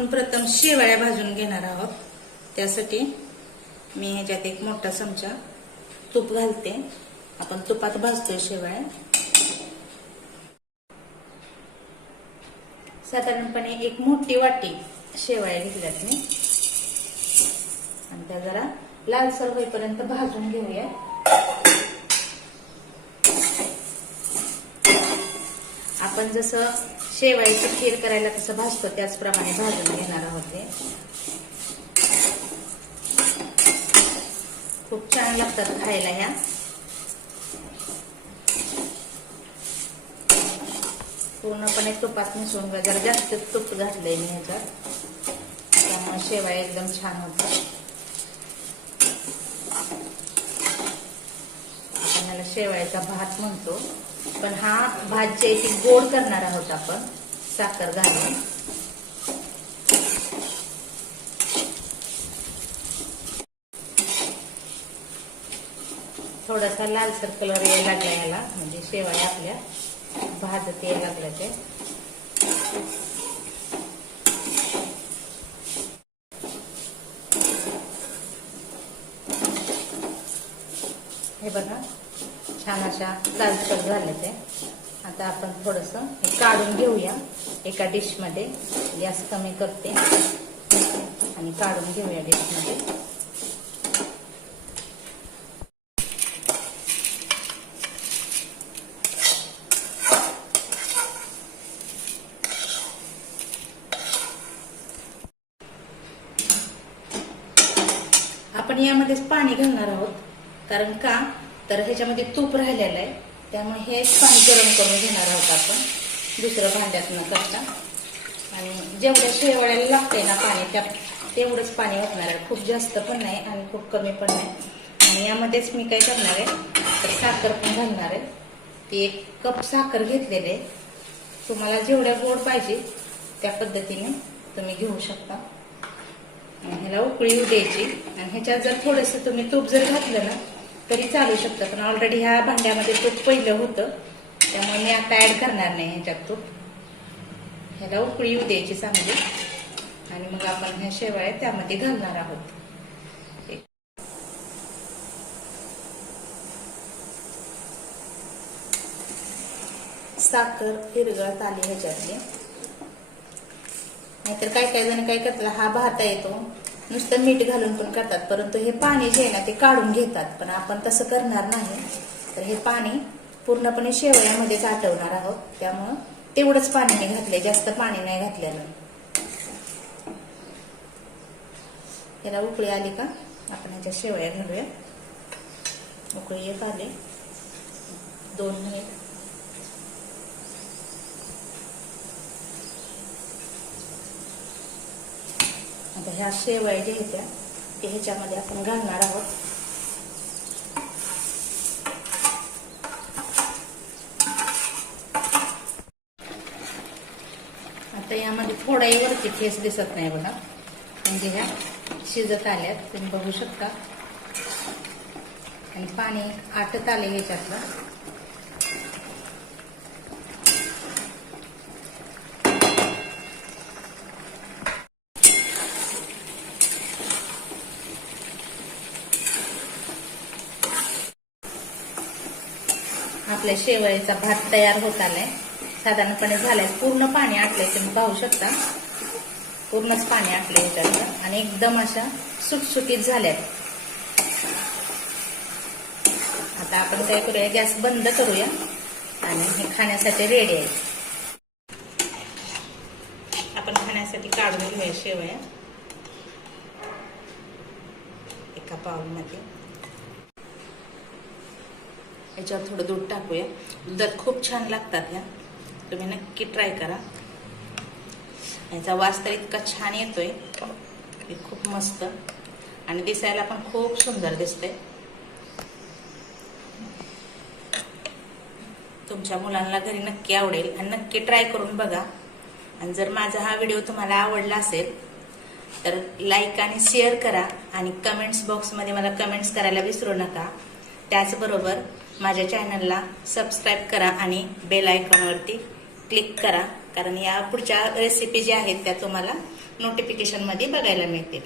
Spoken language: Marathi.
आपण प्रथम शेवया भाजून घेणार आहोत। त्यासाठी मी ह्याच्यात एक मोठा चमचा तूप घालते। आपण तुपात भाजतोय शेवया। साधारणपणे एक मोठी वाटी शेवया घेतल्यात मी आणि त्या जरा लालसर होईपर्यंत भाजून घेऊया। आपण जसं शेवयाची खीर करायला कसं भाजतो त्याचप्रमाणे भाजून घेणार आहोत। ते खूप छान लागतात खायला ह्या। पूर्णपणे तुपात मिसळून जरा जास्त तूप घातलंय मी ह्याच्यात, त्यामुळे शेवया एकदम छान होतात। आपण ह्याला शेवयाचा भात म्हणतो, पण हा भात जे ती गोड करणार आहोत आपण साखर घालून। थोडासा लालसर कलर यायला लागला याला, म्हणजे शेवया आपल्या भाजत यायला लागल्या ते। हे बघा छान अशा लालसर झाले ते। आता आपण थोडस हे काढून घेऊया एका डिश मध्ये। गॅस कमी करते आणि काढून घेऊया डिश मध्ये। आपण यामध्येच पाणी घालणार आहोत, कारण का तर ह्याच्यामध्ये तूप राहिलेलं आहे, त्यामुळे हेच पाणी गरम करून घेणार आहोत आपण दुसरं भांड्यात न करता। आणि जेवढ्या शेवयाला लागतंय ना पाणी तेवढंच पाणी वापरणार आहे, खूप जास्त पण नाही आणि खूप कमी पण नाही। आणि यामध्येच मी काय करणार आहे तर साखर पण घालणार आहे। ती 1 कप साखर घेतलेली आहे। तुम्हाला जेवढ्या गोड पाहिजे त्या पद्धतीने तुम्ही घेऊ शकता। आणि ह्याला उकळी येऊ द्यायची। आणि ह्याच्यात जर थोडंसं तुम्ही तूप जर घातलं ना तरी चालू शकतं, पण ऑलरेडी ह्या भांड्यामध्ये तूप पहिलं होतं, त्यामुळे मी आता ऍड करणार नाही ह्याच्यात तूप। ह्याला उकळी येऊ द्यायची चांगली आणि मग आपण ह्या शेवया त्यामध्ये घालणार आहोत। साखर विरघळत आली ह्याच्यातली। नाहीतर काय जण काय करतात, हा भात येतो नुसतं मीठ घालून पण करतात, परंतु हे पाणी जे आहे ना ते काढून घेतात, पण आपण तसं करणार नाही। तर हे पाणी पूर्णपणे शेवयामध्येच आटवणार आहोत, त्यामुळं तेवढंच पाणी मी घातलंय, जास्त पाणी नाही घातलेलं। याला उकळी आली का आपण ह्याच्या शेवया घालूया। उकळी येत आली, 2 मिनिट। आता ह्या शेवया ज्या आहेत ते ह्याच्यामध्ये आपण घालणार आहोत। आता यामध्ये थोडाही वरती फेस दिसत नाही बघा, म्हणजे ह्या शिजत आल्यात, तुम्ही बघू शकता। आणि पाणी आटत आले ह्याच्यातलं। आपल्या शेवयाचा भात तयार होत आलाय, साधारणपणे झालाय। पूर्ण पाणी आटलंय, तुम्ही पाहू शकता पूर्णच पाणी आटलंय ह्याच्यातलं आणि एकदम अशा सुटसुटीत झाल्यात। आता आपण काय करूया, गॅस बंद करूया आणि हे खाण्यासाठी रेडी आहे। आपण खाण्यासाठी काढून घेऊया शेवया एका बाउलमध्ये। याच्यावर थोडं दूध टाकूया, दुधात खूप छान लागतात ह्या, तुम्ही नक्की ट्राय करा। याचा वास तर इतका छान येतोय की खूप मस्त, आणि दिसायला पण खूप सुंदर दिसते। तुमच्या मुलांना घरी नक्की आवडेल आणि नक्की ट्राय करून बघा। आणि जर माझा हा व्हिडिओ तुम्हाला आवडला असेल तर लाईक आणि शेअर करा, आणि कमेंट्स बॉक्समध्ये मला कमेंट्स करायला विसरू नका। त्याचबरोबर माझ्या चॅनलला सबस्क्राईब करा आणि बेल आयकॉनवरती क्लिक करा, कारण या पुढच्या रेसिपी ज्या आहेत त्या तुम्हाला नोटिफिकेशनमध्ये बघायला मिळतील.